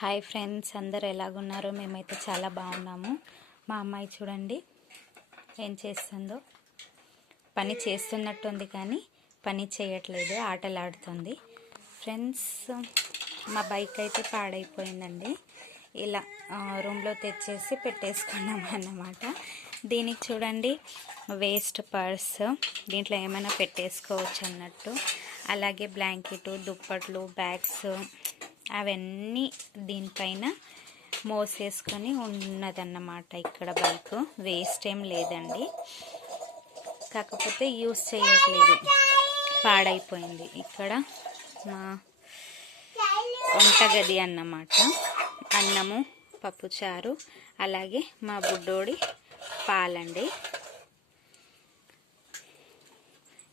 Hi friends, అందరు ఎలాగున్నారు? మేమైతే చాలా బాగున్నాము. మా అమ్మాయి చూడండి ఏం చేస్తుందో. పని చేస్తున్నట్టుంది కానీ పని చేయట్లేదు, ఆటలాడుతుంది. ఫ్రెండ్స్, మా బైక్ అయితే పాడైపోయిందండి. ఇలా రూమ్లో తెచ్చేసి పెట్టేసుకున్నాం అన్నమాట. దీనికి చూడండి వేస్ట్ పర్స్, దీంట్లో ఏమైనా పెట్టేసుకోవచ్చు అన్నట్టు. అలాగే బ్లాంకెట్, దుప్పట్లు, బ్యాగ్స్ అవన్నీ దీనిపైన మోసేసుకొని ఉన్నదన్నమాట. ఇక్కడ బైక్ వేస్ట్ ఏం లేదండి, కాకపోతే యూస్ చేయట్లేదు, పాడైపోయింది. ఇక్కడ మా వంటగది అన్నమాట. అన్నము, పప్పుచారు, అలాగే మా బుడ్డోడి పాలండి.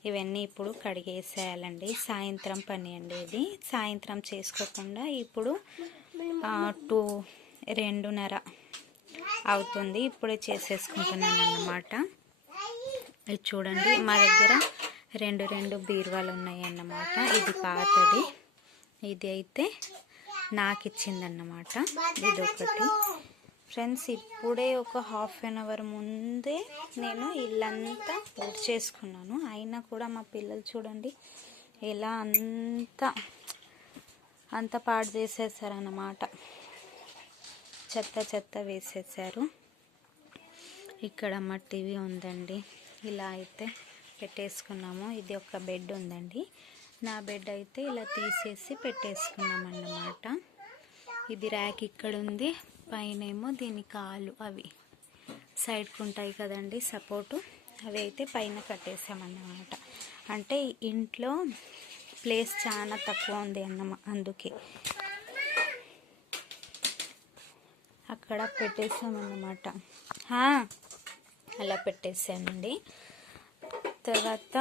ఇవన్నీ ఇప్పుడు కడిగేసేయాలండి. సాయంత్రం పని అండి ఇది. సాయంత్రం చేసుకోకుండా ఇప్పుడు 2:30 అవుతుంది. ఇప్పుడే చేసేసుకుంటున్నాను అన్నమాట. ఇది చూడండి, మా దగ్గర రెండు బీరువాలు ఉన్నాయి అన్నమాట. ఇది పాతది, ఇది అయితే నాకు ఇచ్చిందన్నమాట. ఇది ఒకటి. ఫ్రెండ్స్, ఇప్పుడే ఒక హాఫ్ అన్ అవర్ ముందే నేను ఇల్లంతా ఊడ్చేసుకున్నాను. అయినా కూడా మా పిల్లలు చూడండి ఎలా అంత పాడు చేసేసారన్నమాట. చెత్త వేసేసారు. ఇక్కడ మా టీవీ ఉందండి, ఇలా అయితే పెట్టేసుకున్నాము. ఇది ఒక బెడ్ ఉందండి, నా బెడ్ అయితే ఇలా తీసేసి పెట్టేసుకున్నాం అన్నమాట. ఇది ర్యాక్ ఇక్కడ ఉంది, పైన ఏమో దీని కాలు అవి సైడ్కి ఉంటాయి కదండి సపోర్టు, అవి అయితే పైన కట్టేసామన్నమాట. అంటే ఇంట్లో ప్లేస్ చాలా తక్కువ ఉంది అందుకే అక్కడ పెట్టేసామన్నమాట. అలా పెట్టేసానండి. తర్వాత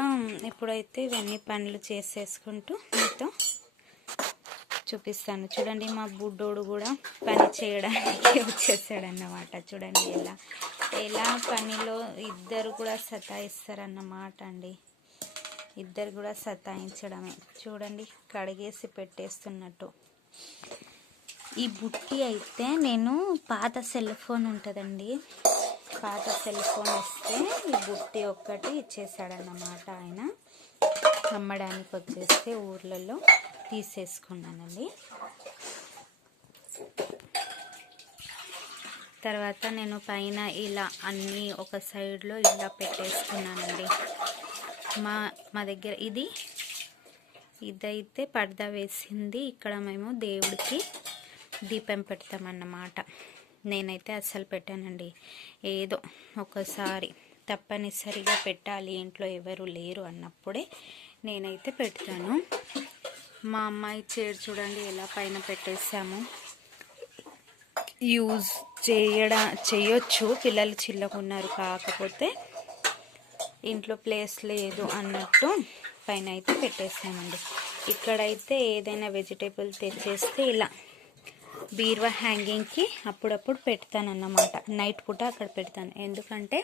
ఇప్పుడైతే ఇవన్నీ పనులు చేసేసుకుంటూ మీతో చూపిస్తాను. చూడండి, మా బుడ్డోడు కూడా పని చేయడానికి వచ్చేసాడన్నమాట. చూడండి ఎలా పనిలో ఇద్దరు కూడా సతాయిస్తారన్నమాట అండి. ఇద్దరు కూడా సతాయించడమే. చూడండి, కడిగేసి పెట్టేస్తున్నట్టు. ఈ బుట్టి అయితే నేను పాత సెల్ ఫోన్ ఉంటుందండి, పాత సెల్ ఫోన్ ఇస్తే ఈ బుట్టి ఒక్కటి ఇచ్చేసాడన్నమాట. ఆయన అమ్మడానికి వచ్చేస్తే ఊర్లలో తీసేసుకున్నానండి. తర్వాత నేను పైన ఇలా అన్నీ ఒక సైడ్లో ఇలా పెట్టేసుకున్నానండి. మా దగ్గర ఇదైతే పర్దా వేసింది. ఇక్కడ మేము దేవుడికి దీపం పెడతామన్నమాట. నేనైతే అస్సలు పెట్టానండి, ఏదో ఒకసారి తప్పనిసరిగా పెట్టాలి, ఇంట్లో ఎవరు లేరు అన్నప్పుడే నేనైతే పెడతాను. మా అమ్మాయి చైర్ చూడండి ఎలా పైన పెట్టేసాము. యూజ్ చేయొచ్చు, పిల్లలు చిల్లకున్నారు, కాకపోతే ఇంట్లో ప్లేస్ లేదు అన్నట్టు పైన అయితే పెట్టేసామండి. ఇక్కడైతే ఏదైనా వెజిటేబుల్ తెచ్చేస్తే ఇలా బీరువా హ్యాంగింగ్కి అప్పుడప్పుడు పెడతానన్నమాట. నైట్ పూట అక్కడ పెడతాను, ఎందుకంటే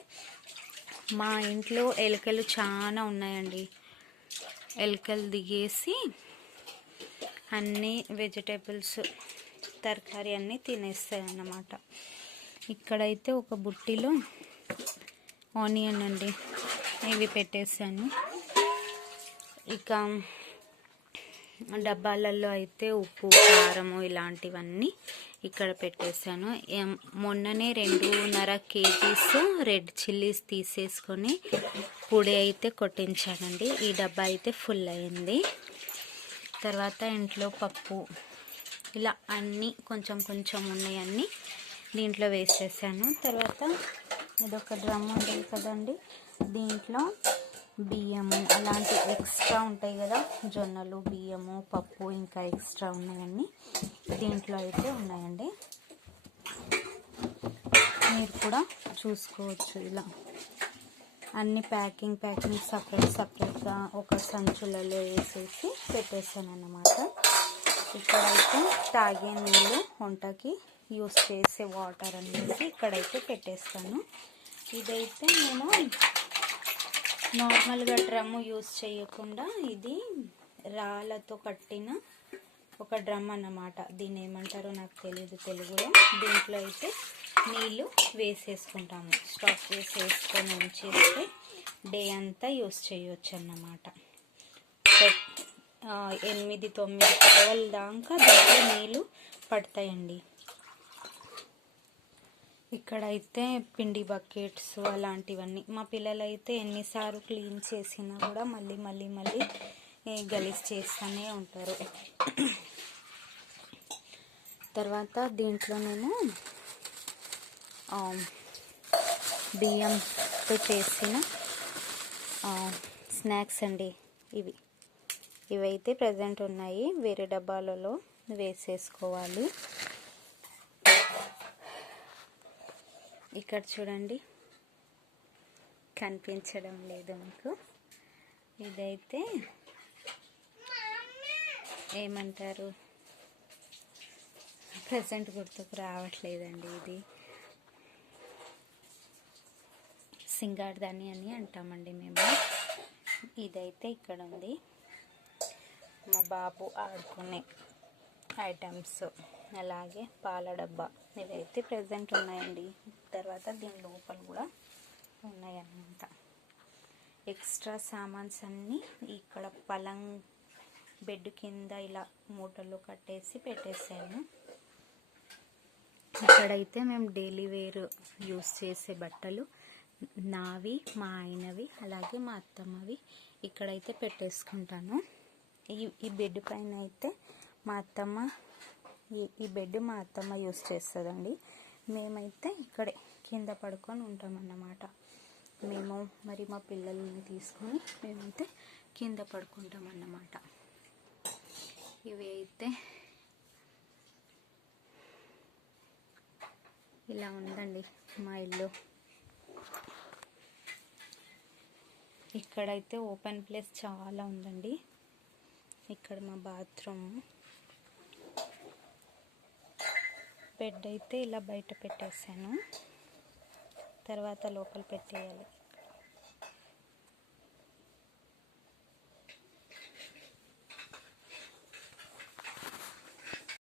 మా ఇంట్లో ఎలుకలు చాలా ఉన్నాయండి. ఎలుకలు దిగేసి అన్నీ వెజిటేబుల్స్, తరకారీ అన్నీ తినేస్తాయి అన్నమాట. ఇక్కడైతే ఒక బుట్టిలో ఆనియన్ అండి, ఇవి పెట్టేసాను. ఇక డబ్బాలలో అయితే ఉప్పు, కారము ఇలాంటివన్నీ ఇక్కడ పెట్టేశాను. మొన్ననే 2.5 kgs రెడ్ చిల్లీస్ తీసేసుకొని పొడి అయితే కొట్టించానండి. ఈ డబ్బా అయితే ఫుల్ అయింది. తర్వాత ఇంట్లో పప్పు ఇలా అన్నీ కొంచెం ఉన్నాయన్నీ దీంట్లో వేసేసాను. తర్వాత ఇదొక డ్రమ్ ఉంటుంది కదండి, దీంట్లో బియ్యము అలాంటి ఎక్స్ట్రా ఉంటాయి కదా, జొన్నలు, బియ్యము, పప్పు ఇంకా ఎక్స్ట్రా ఉన్నాయన్నీ దీంట్లో అయితే ఉన్నాయండి. మీరు కూడా చూసుకోవచ్చు. ఇలా అన్ని ప్యాకింగ్ సపరేట్గా ఒక సంచులలో వేసేసి పెట్టేసాను అన్నమాట. ఇక్కడైతే తాగే నీళ్ళు, వంటకి యూస్ చేసే వాటర్ అనేసి ఇక్కడైతే పెట్టేస్తాను. ఇదైతే నేను నార్మల్గా డ్రమ్ము యూస్ చేయకుండా ఇది రాళ్ళతో కట్టిన ఒక డ్రమ్ అన్నమాట. దీన్ని ఏమంటారో నాకు తెలియదు తెలుగులో. దీంట్లో అయితే నీళ్ళు వేసేసుకుంటాము. స్టాక్ వేసేసుకొని ఉంచేస్తే డే అంతా యూస్ చేయొచ్చు అన్నమాట. 8-9 కడవల దాకా దీంట్లో నీళ్ళు పడతాయండి. ఇక్కడైతే పిండి బకెట్స్ అలాంటివన్నీ మా పిల్లలైతే ఎన్నిసార్లు క్లీన్ చేసినా కూడా మళ్ళీ గలీజ్ చేస్తూనే ఉంటారు. తర్వాత దీంట్లోనేమో బియ్యంతో చేసిన స్నాక్స్ అండి. ఇవైతే ప్రజెంట్ ఉన్నాయి. వేరే డబ్బాలలో వేసేసుకోవాలి. ఇక్కడ చూడండి, కనిపించడం లేదు మీకు. ఇదైతే ఏమంటారు, ప్రజెంట్ గుర్తుకు రావట్లేదండి. ఇది సింగార్దాని అని అంటామండి మేము. ఇదైతే ఇక్కడ ఉంది. మా బాబు ఆడుకునే ఐటమ్స్, అలాగే పాల డబ్బా, ఇవైతే ప్రజెంట్ ఉన్నాయండి. తర్వాత దీని లోపల కూడా ఉన్నాయన్నమాట. ఎక్స్ట్రా సామాన్స్ అన్నీ ఇక్కడ పలంగ్ బెడ్ కింద ఇలా మూటల్లో కట్టేసి పెట్టేసాను. ఇక్కడైతే మేము డైలీ వేర్ యూస్ చేసే బట్టలు నావి, మా ఆయనవి, అలాగే మా అత్తమ్మవి ఇక్కడైతే పెట్టేసుకుంటాను. ఈ బెడ్ పైన అయితే మా అత్తమ్మ, ఈ బెడ్ మా అత్తమ్మ యూస్ చేస్తుందండి. మేమైతే ఇక్కడే కింద పడుకొని ఉంటామన్నమాట. మేము మరి మా పిల్లల్ని తీసుకొని మేమైతే కింద పడుకుంటామన్నమాట. ఇవి అయితే ఇలా ఉందండి మా ఇల్లు. ఇక్కడైతే ఓపెన్ ప్లేస్ చాలా ఉందండి. ఇక్కడ మా బాత్రూమ్. బెడ్ అయితే ఇలా బయట పెట్టేశాను, తర్వాత లోపల పెట్టేయాలి.